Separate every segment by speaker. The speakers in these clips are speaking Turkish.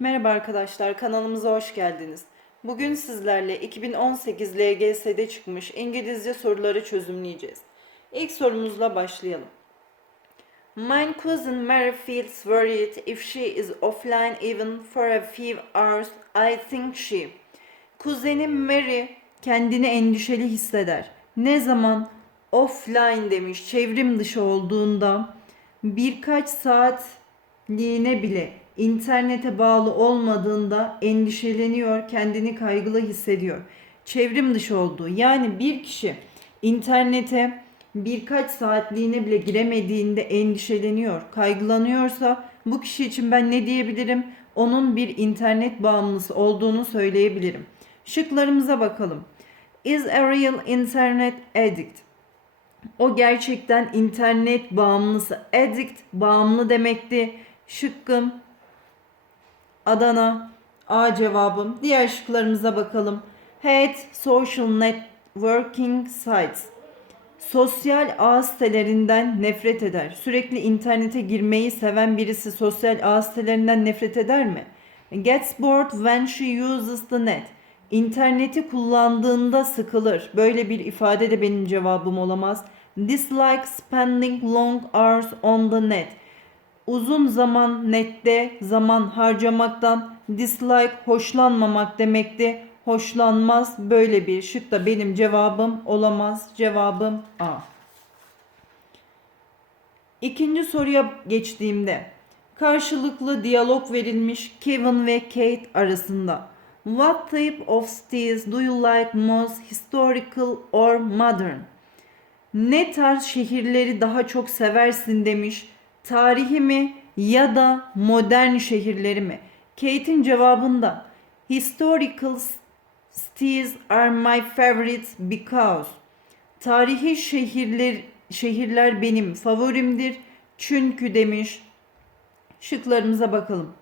Speaker 1: Merhaba arkadaşlar, kanalımıza hoş geldiniz. Bugün sizlerle 2018 LGS'de çıkmış İngilizce soruları çözümleyeceğiz. İlk sorumuzla başlayalım. My cousin Mary feels worried if she is offline even for a few hours. I think she. Kuzenim Mary kendini endişeli hisseder. Ne zaman offline demiş, çevrim dışı olduğunda birkaç saatliğine bile internete bağlı olmadığında endişeleniyor, kendini kaygılı hissediyor. Çevrim dışı olduğu yani bir kişi internete birkaç saatliğine bile giremediğinde endişeleniyor, kaygılanıyorsa bu kişi için ben ne diyebilirim? Onun bir internet bağımlısı olduğunu söyleyebilirim. Şıklarımıza bakalım. Is a real internet addict? O gerçekten internet bağımlısı. Addict bağımlı demekti. Şıkkım Adana A cevabım. Diğer şıklarımıza bakalım. Hate social networking sites. Sosyal ağ sitelerinden nefret eder. Sürekli internete girmeyi seven birisi sosyal ağ sitelerinden nefret eder mi? Gets bored when she uses the net. İnterneti kullandığında sıkılır. Böyle bir ifade de benim cevabım olamaz. Dislike spending long hours on the net. Uzun zaman nette zaman harcamaktan dislike hoşlanmamak demekti. Hoşlanmaz böyle bir şık da benim cevabım olamaz. Cevabım A. İkinci soruya geçtiğimde karşılıklı diyalog verilmiş Kevin ve Kate arasında. What type of cities do you like most historical or modern? Ne tarz şehirleri daha çok seversin demiş. Tarihi mi ya da modern şehirleri mi? Kate'in cevabında historical cities are my favorite because tarihi şehirler şehirler benim favorimdir çünkü demiş. Şıklarımıza bakalım.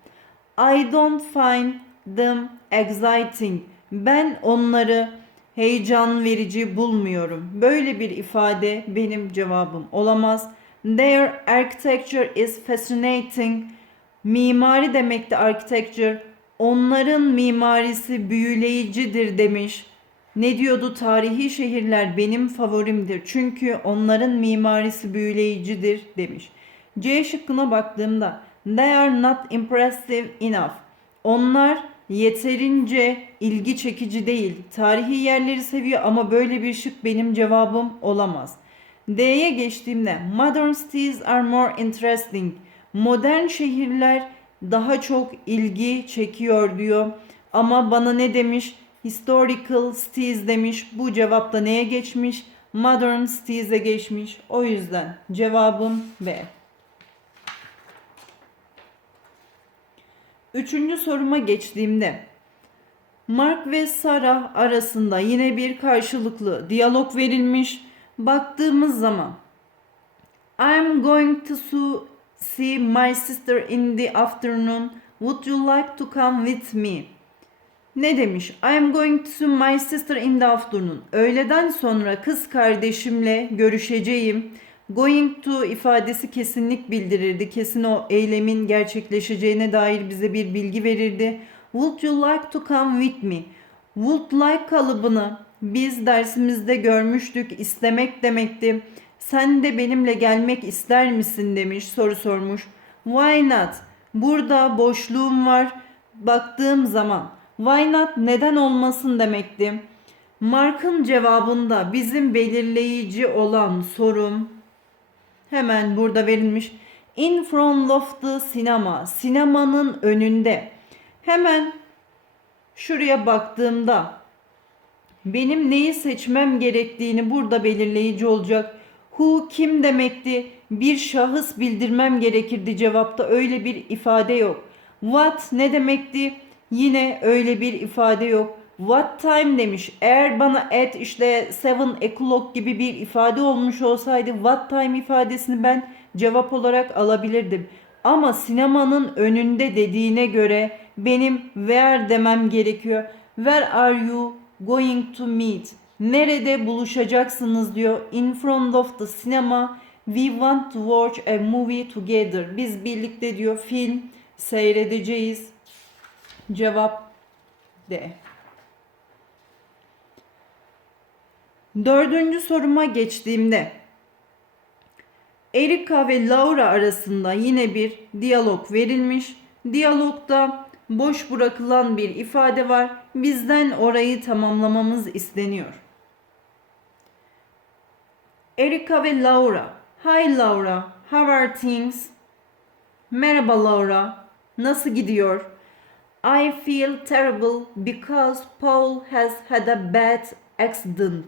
Speaker 1: I don't find them exciting. Ben onları heyecan verici bulmuyorum. Böyle bir ifade benim cevabım olamaz. Their architecture is fascinating. Mimari demekti architecture. Onların mimarisi büyüleyicidir demiş. Ne diyordu? Tarihi şehirler benim favorimdir. Çünkü onların mimarisi büyüleyicidir demiş. C şıkkına baktığımda they are not impressive enough. Onlar yeterince ilgi çekici değil. Tarihi yerleri seviyor ama böyle bir şık benim cevabım olamaz. D'ye geçtiğimde modern cities are more interesting. Modern şehirler daha çok ilgi çekiyor diyor. Ama bana ne demiş? Historical cities demiş. Bu cevapta neye geçmiş? Modern cities'e geçmiş. O yüzden cevabım B. Üçüncü soruma geçtiğimde Mark ve Sarah arasında yine bir karşılıklı diyalog verilmiş. Baktığımız zaman I'm going to see my sister in the afternoon. Would you like to come with me? Ne demiş? I am going to see my sister in the afternoon. Öğleden sonra kız kardeşimle görüşeceğim. Going to ifadesi kesinlik bildirirdi. Kesin o eylemin gerçekleşeceğine dair bize bir bilgi verirdi. Would you like to come with me? Would like kalıbını biz dersimizde görmüştük. İstemek demekti. Sen de benimle gelmek ister misin demiş soru sormuş. Why not? Burada boşluğum var. Baktığım zaman why not neden olmasın demekti. Mark'ın cevabında bizim belirleyici olan sorum hemen burada verilmiş. In front of the cinema. Sinemanın önünde. Hemen şuraya baktığımda benim neyi seçmem gerektiğini burada belirleyici olacak. Who kim demekti? Bir şahıs bildirmem gerekirdi cevapta öyle bir ifade yok. What ne demekti? Yine öyle bir ifade yok. What time demiş. Eğer bana at işte seven o'clock gibi bir ifade olmuş olsaydı what time ifadesini ben cevap olarak alabilirdim. Ama sinemanın önünde dediğine göre benim where demem gerekiyor. Where are you going to meet? Nerede buluşacaksınız diyor. In front of the cinema we want to watch a movie together. Biz birlikte diyor film seyredeceğiz. Cevap D. Dördüncü soruma geçtiğimde Erika ve Laura arasında yine bir diyalog verilmiş. Diyalogda boş bırakılan bir ifade var. Bizden orayı tamamlamamız isteniyor. Erika ve Laura. Hi Laura, how are things? Merhaba Laura, nasıl gidiyor? I feel terrible because Paul has had a bad accident.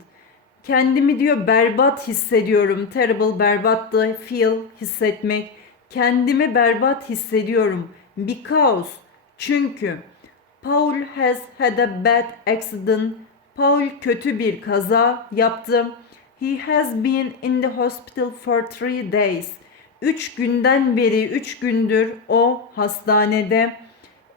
Speaker 1: Kendimi diyor berbat hissediyorum. Terrible berbattı. Feel hissetmek. Kendimi berbat hissediyorum. Because çünkü Paul has had a bad accident. Paul kötü bir kaza yaptı. He has been in the hospital for three days. Üç günden beri, üç gündür o hastanede.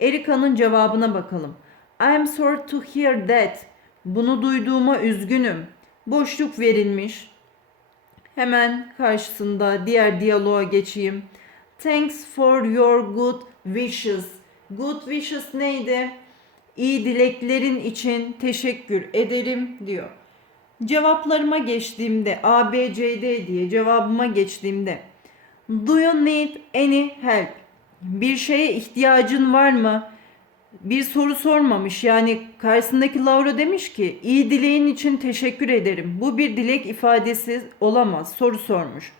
Speaker 1: Erika'nın cevabına bakalım. I'm sorry to hear that. Bunu duyduğuma üzgünüm. Boşluk verilmiş. Hemen karşısında diğer diyaloğa geçeyim. Thanks for your good wishes. Good wishes neydi? İyi dileklerin için teşekkür ederim diyor. Cevaplarıma geçtiğimde A, B, C, D diye cevabıma geçtiğimde Do you need any help? Bir şeye ihtiyacın var mı? Bir soru sormamış. Yani karşısındaki Laura demiş ki iyi dileğin için teşekkür ederim. Bu bir dilek ifadesi olamaz. Soru sormuş.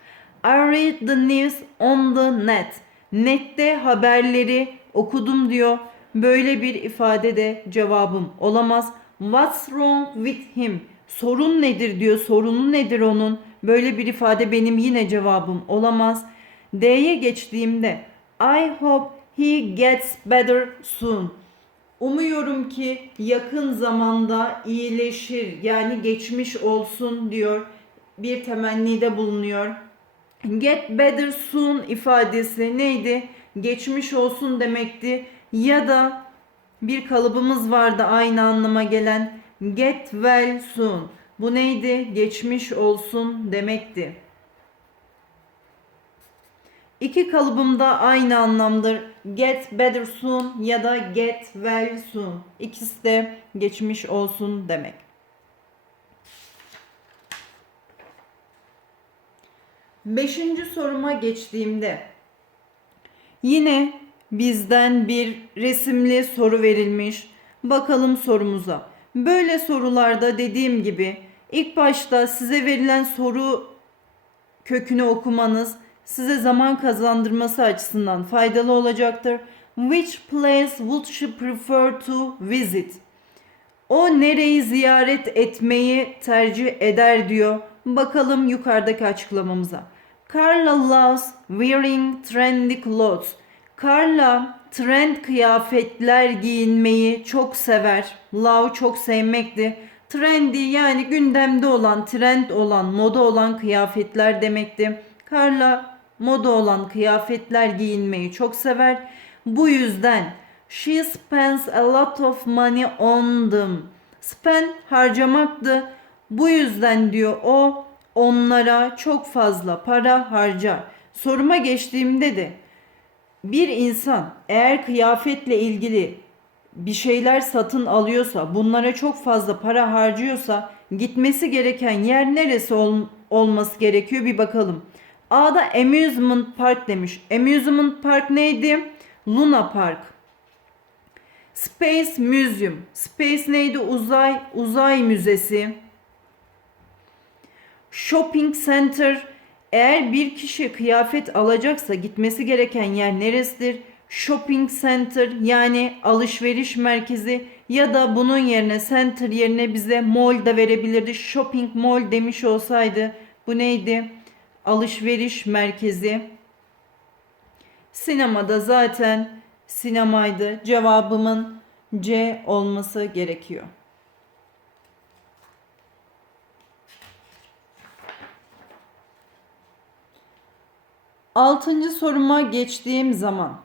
Speaker 1: I read the news on the net. Nette haberleri okudum diyor. Böyle bir ifade de cevabım olamaz. What's wrong with him? Sorun nedir diyor. Sorunu nedir onun? Böyle bir ifade benim yine cevabım olamaz. D'ye geçtiğimde I hope he gets better soon. Umuyorum ki yakın zamanda iyileşir yani geçmiş olsun diyor. Bir temennide bulunuyor. Get better soon ifadesi neydi? Geçmiş olsun demekti. Ya da bir kalıbımız vardı aynı anlama gelen get well soon. Bu neydi? Geçmiş olsun demekti. İki kalıbım da aynı anlamdır. Get better soon ya da get well soon. İkisi de geçmiş olsun demek. Beşinci soruma geçtiğimde yine bizden bir resimli soru verilmiş. Bakalım sorumuza. Böyle sorularda dediğim gibi ilk başta size verilen soru kökünü okumanız size zaman kazandırması açısından faydalı olacaktır. Which place would she prefer to visit? O nereyi ziyaret etmeyi tercih eder diyor. Bakalım yukarıdaki açıklamamıza. Carla loves wearing trendy clothes. Carla trend kıyafetler giyinmeyi çok sever. Love çok sevmekti. Trendy yani gündemde olan, trend olan, moda olan kıyafetler demekti. Carla moda olan kıyafetler giyinmeyi çok sever. Bu yüzden she spends a lot of money on them. Spend harcamaktı. Bu yüzden diyor o onlara çok fazla para harcar. Soruma geçtiğimde de bir insan eğer kıyafetle ilgili bir şeyler satın alıyorsa, bunlara çok fazla para harcıyorsa gitmesi gereken yer neresi ol, olması gerekiyor bir bakalım. A'da amusement park demiş. Amusement park neydi? Luna Park. Space Museum. Space neydi? Uzay, uzay müzesi. Shopping Center. Eğer bir kişi kıyafet alacaksa gitmesi gereken yer neresidir? Shopping Center yani alışveriş merkezi ya da bunun yerine center yerine bize mall da verebilirdi. Shopping mall demiş olsaydı bu neydi? Alışveriş merkezi. Sinemada zaten sinemaydı. Cevabımın C olması gerekiyor. Altıncı soruma geçtiğim zaman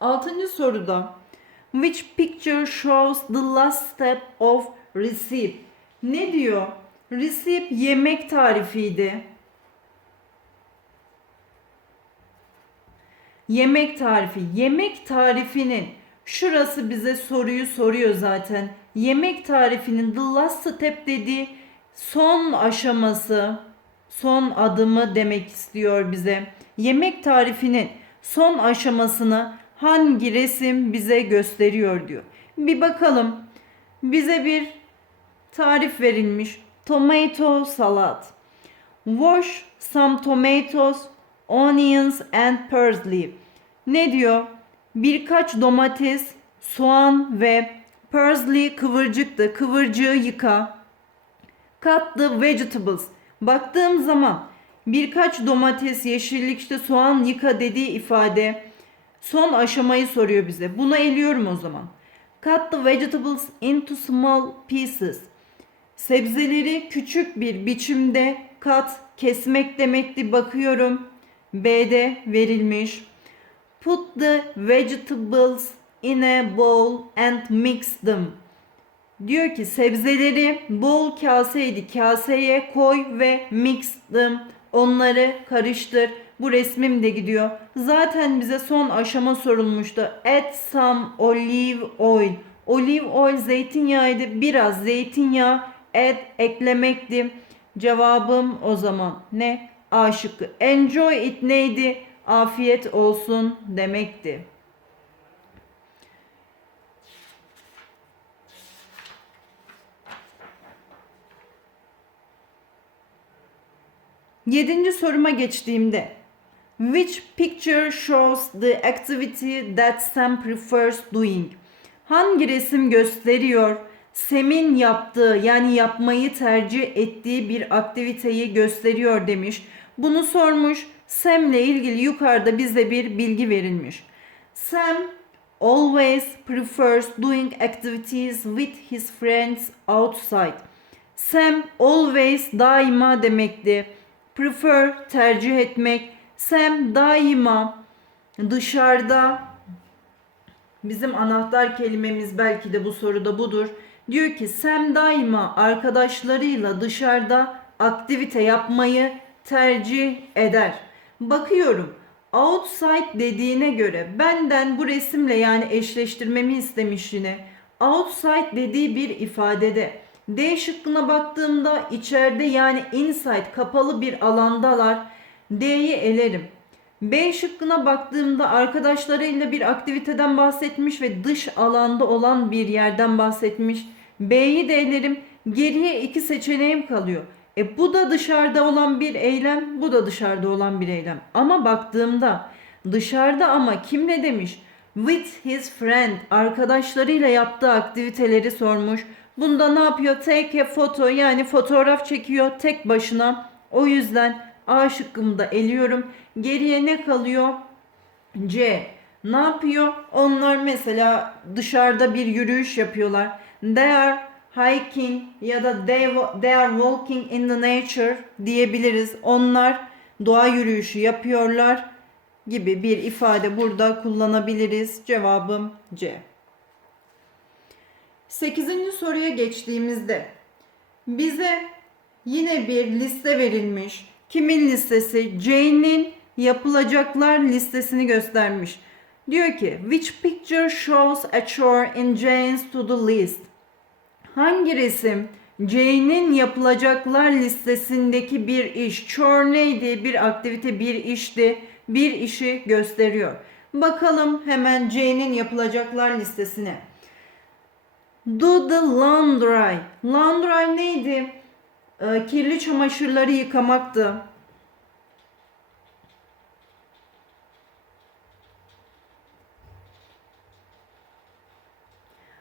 Speaker 1: Altıncı soruda Which picture shows the last step of receipt? Ne diyor? Receipt yemek tarifiydi. Yemek tarifi. Yemek tarifinin Şurası bize soruyu soruyor zaten. Yemek tarifinin the last step dediği son aşaması, son adımı demek istiyor bize. Yemek tarifinin son aşamasını hangi resim bize gösteriyor diyor. Bir bakalım. Bize bir tarif verilmiş. Tomato salad. Wash some tomatoes, onions and parsley. Ne diyor? Birkaç domates, soğan ve parsley kıvırcıktı. Kıvırcığı yıka. Cut the vegetables. Baktığım zaman birkaç domates, yeşillik işte soğan yıka dediği ifade son aşamayı soruyor bize. Bunu eliyorum o zaman. Cut the vegetables into small pieces. Sebzeleri küçük bir biçimde kat, kesmek demekti. Bakıyorum. B'de verilmiş. Put the vegetables in a bowl and mix them. Diyor ki sebzeleri bol kaseydi. Kaseye koy ve mix them. Onları karıştır. Bu resmim de gidiyor. Zaten bize son aşama sorulmuştu. Add some olive oil. Olive oil zeytinyağıydı. Biraz zeytinyağı add eklemekti. Cevabım o zaman ne? A şıkkı. Enjoy it neydi? Afiyet olsun demekti. Yedinci soruma geçtiğimde Which picture shows the activity that Sam prefers doing? Hangi resim gösteriyor Sem'in yaptığı yani yapmayı tercih ettiği bir aktiviteyi gösteriyor demiş. Bunu sormuş. Sam'le ilgili yukarıda bize bir bilgi verilmiş. Sam always prefers doing activities with his friends outside. Sam always daima demekti. Prefer tercih etmek. Sam daima dışarıda bizim anahtar kelimemiz belki de bu soruda budur. Diyor ki Sam daima arkadaşlarıyla dışarıda aktivite yapmayı tercih eder. Bakıyorum outside dediğine göre benden bu resimle yani eşleştirmemi istemiş yine. Outside dediği bir ifadede D şıkkına baktığımda içeride yani inside kapalı bir alandalar. D'yi elerim. B şıkkına baktığımda arkadaşlarıyla bir aktiviteden bahsetmiş ve dış alanda olan bir yerden bahsetmiş. B'yi de elerim. Geriye iki seçeneğim kalıyor. E bu da dışarıda olan bir eylem, bu da dışarıda olan bir eylem. Ama baktığımda dışarıda ama kim ne demiş? With his friend, arkadaşlarıyla yaptığı aktiviteleri sormuş. Bunda ne yapıyor? Take a photo yani fotoğraf çekiyor tek başına. O yüzden A şıkkımı da eliyorum. Geriye ne kalıyor? C. Ne yapıyor? Onlar mesela dışarıda bir yürüyüş yapıyorlar. They are hiking ya da they, they are walking in the nature diyebiliriz. Onlar doğa yürüyüşü yapıyorlar gibi bir ifade burada kullanabiliriz. Cevabım C. 8. soruya geçtiğimizde bize yine bir liste verilmiş. Kimin listesi? Jane'in yapılacaklar listesini göstermiş. Diyor ki which picture shows a chore in Jane's to-do list? Hangi resim Jane'in yapılacaklar listesindeki bir iş, chore neydi? Bir aktivite, bir işti. Bir işi gösteriyor. Bakalım hemen Jane'in yapılacaklar listesine. Do the laundry. Laundry neydi? Ee, kirli çamaşırları yıkamaktı.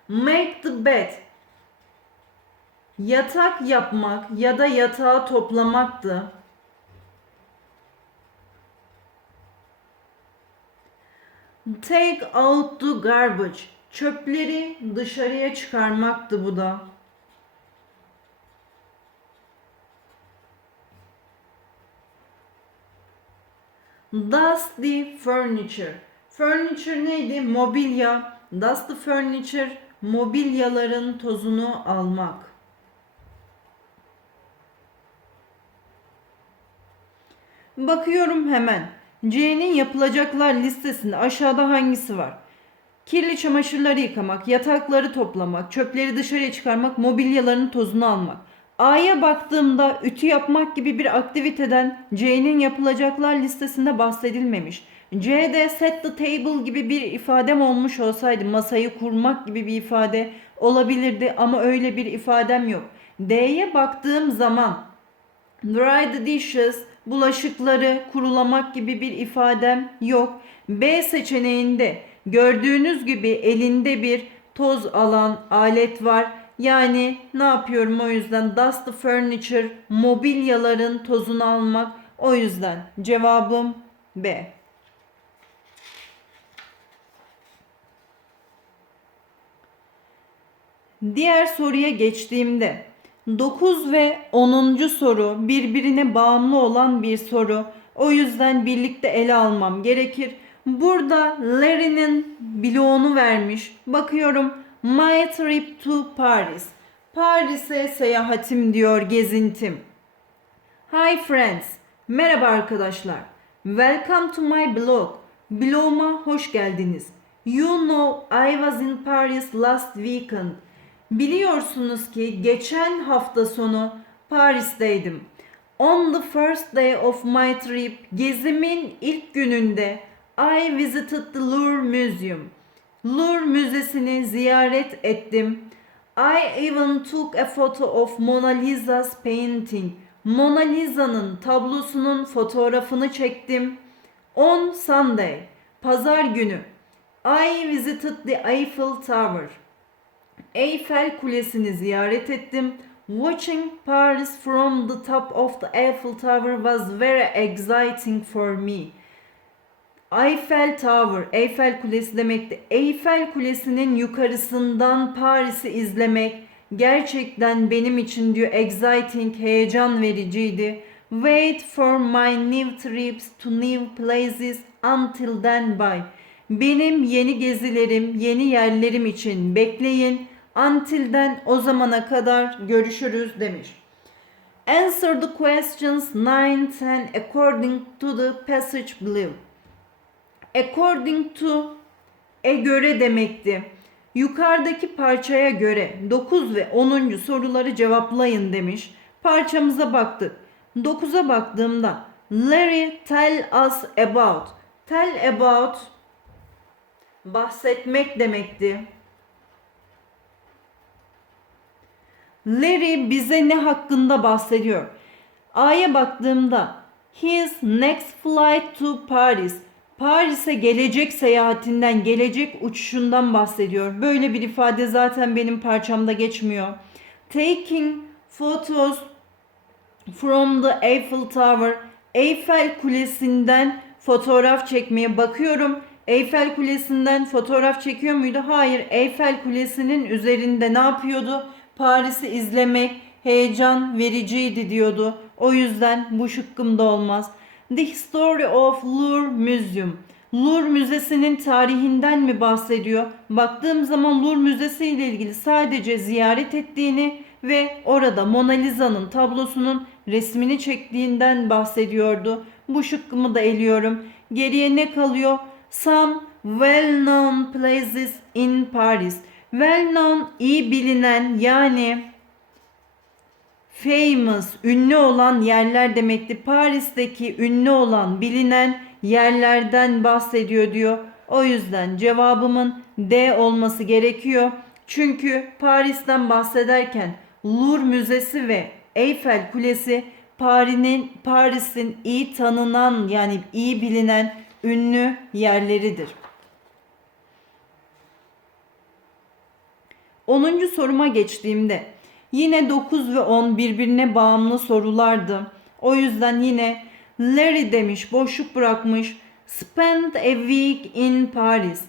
Speaker 1: Make the bed. Yatak yapmak ya da yatağı toplamaktı. Take out the garbage. Çöpleri dışarıya çıkarmaktı bu da. Dust the furniture. Furniture neydi? Mobilya. Dust the furniture mobilyaların tozunu almak. Bakıyorum hemen. C'nin yapılacaklar listesinde aşağıda hangisi var? Kirli çamaşırları yıkamak, yatakları toplamak, çöpleri dışarıya çıkarmak, mobilyaların tozunu almak. A'ya baktığımda ütü yapmak gibi bir aktiviteden C'nin yapılacaklar listesinde bahsedilmemiş. C'de set the table gibi bir ifadem olmuş olsaydı masayı kurmak gibi bir ifade olabilirdi ama öyle bir ifadem yok. D'ye baktığım zaman dry the dishes bulaşıkları kurulamak gibi bir ifadem yok. B seçeneğinde gördüğünüz gibi elinde bir toz alan alet var. Yani ne yapıyorum o yüzden dust furniture mobilyaların tozunu almak. O yüzden cevabım B. Diğer soruya geçtiğimde 9 ve 10. soru birbirine bağımlı olan bir soru. O yüzden birlikte ele almam gerekir. Burada Larry'nin bloğunu vermiş. Bakıyorum My trip to Paris. Paris'e seyahatim diyor gezintim. Hi friends. Merhaba arkadaşlar. Welcome to my blog. Bloguma hoş geldiniz. You know I was in Paris last weekend. Biliyorsunuz ki geçen hafta sonu Paris'teydim. On the first day of my trip, gezimin ilk gününde I visited the Louvre Museum. Louvre Müzesi'ni ziyaret ettim. I even took a photo of Mona Lisa's painting. Mona Lisa'nın tablosunun fotoğrafını çektim. On Sunday, pazar günü, I visited the Eiffel Tower. Eyfel Kulesi'ni ziyaret ettim. Watching Paris from the top of the Eiffel Tower was very exciting for me. Eiffel Tower, Eyfel Kulesi demekti. Eyfel Kulesi'nin yukarısından Paris'i izlemek gerçekten benim için diyor exciting, heyecan vericiydi. Wait for my new trips to new places until then bye. Benim yeni gezilerim, yeni yerlerim için bekleyin. Until'den o zamana kadar görüşürüz demiş. Answer the questions 9 10 according to the passage below. According to e göre demekti. Yukarıdaki parçaya göre 9 ve 10. soruları cevaplayın demiş. Parçamıza baktık. 9'a baktığımda Larry tell us about. Tell about bahsetmek demekti. Larry bize ne hakkında bahsediyor? A'ya baktığımda his next flight to Paris. Paris'e gelecek seyahatinden, gelecek uçuşundan bahsediyor. Böyle bir ifade zaten benim parçamda geçmiyor. Taking photos from the Eiffel Tower. Eiffel Kulesi'nden fotoğraf çekmeye bakıyorum. Eyfel Kulesi'nden fotoğraf çekiyor muydu? Hayır. Eyfel Kulesi'nin üzerinde ne yapıyordu? Paris'i izlemek heyecan vericiydi diyordu. O yüzden bu şıkkımda olmaz. The History of Louvre Museum. Louvre Müzesi'nin tarihinden mi bahsediyor? Baktığım zaman Louvre Müzesi ile ilgili sadece ziyaret ettiğini ve orada Mona Lisa'nın tablosunun resmini çektiğinden bahsediyordu. Bu şıkkımı da eliyorum. Geriye ne kalıyor? Some well-known places in Paris. Well-known iyi bilinen yani famous ünlü olan yerler demekti. Paris'teki ünlü olan bilinen yerlerden bahsediyor diyor. O yüzden cevabımın D olması gerekiyor. Çünkü Paris'ten bahsederken Louvre Müzesi ve Eyfel Kulesi Paris'in Paris'in iyi tanınan yani iyi bilinen ünlü yerleridir. 10. soruma geçtiğimde yine 9 ve 10 birbirine bağımlı sorulardı. O yüzden yine Larry demiş, boşluk bırakmış. Spend a week in Paris.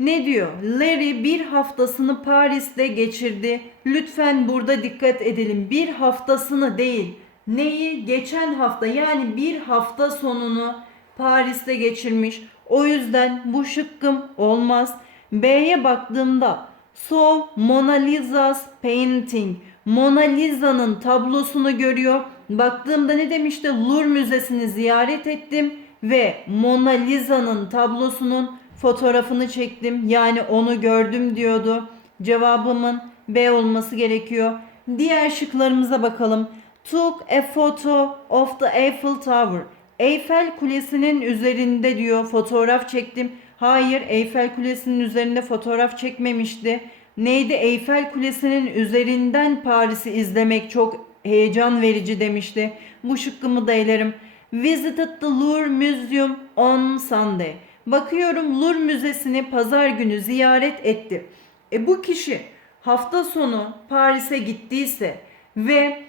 Speaker 1: Ne diyor? Larry bir haftasını Paris'te geçirdi. Lütfen burada dikkat edelim. Bir haftasını değil. Neyi? Geçen hafta yani bir hafta sonunu Paris'te geçirmiş. O yüzden bu şıkkım olmaz. B'ye baktığımda So Mona Lisa's painting. Mona Lisa'nın tablosunu görüyor. Baktığımda ne demişti? Louvre Müzesi'ni ziyaret ettim ve Mona Lisa'nın tablosunun fotoğrafını çektim yani onu gördüm diyordu. Cevabımın B olması gerekiyor. Diğer şıklarımıza bakalım. Took a photo of the Eiffel Tower. Eyfel Kulesi'nin üzerinde diyor fotoğraf çektim. Hayır Eyfel Kulesi'nin üzerinde fotoğraf çekmemişti. Neydi Eyfel Kulesi'nin üzerinden Paris'i izlemek çok heyecan verici demişti. Bu şıkkımı da elerim. Visited the Louvre Museum on Sunday. Bakıyorum Louvre Müzesi'ni pazar günü ziyaret etti. E bu kişi hafta sonu Paris'e gittiyse ve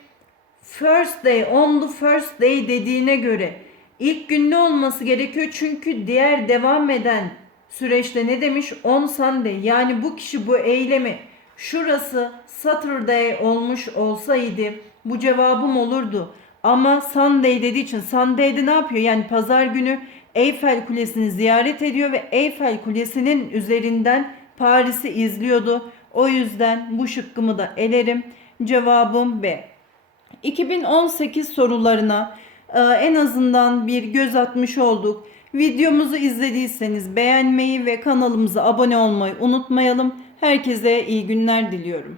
Speaker 1: first day on the first day dediğine göre ilk gün ne olması gerekiyor? Çünkü diğer devam eden süreçte ne demiş? On Sunday. Yani bu kişi bu eylemi şurası Saturday olmuş olsaydı bu cevabım olurdu. Ama Sunday dediği için Sunday'de ne yapıyor? Yani pazar günü Eyfel Kulesi'ni ziyaret ediyor ve Eyfel Kulesi'nin üzerinden Paris'i izliyordu. O yüzden bu şıkkımı da elerim. Cevabım B. 2018 sorularına en azından bir göz atmış olduk. Videomuzu izlediyseniz beğenmeyi ve kanalımıza abone olmayı unutmayalım. Herkese iyi günler diliyorum.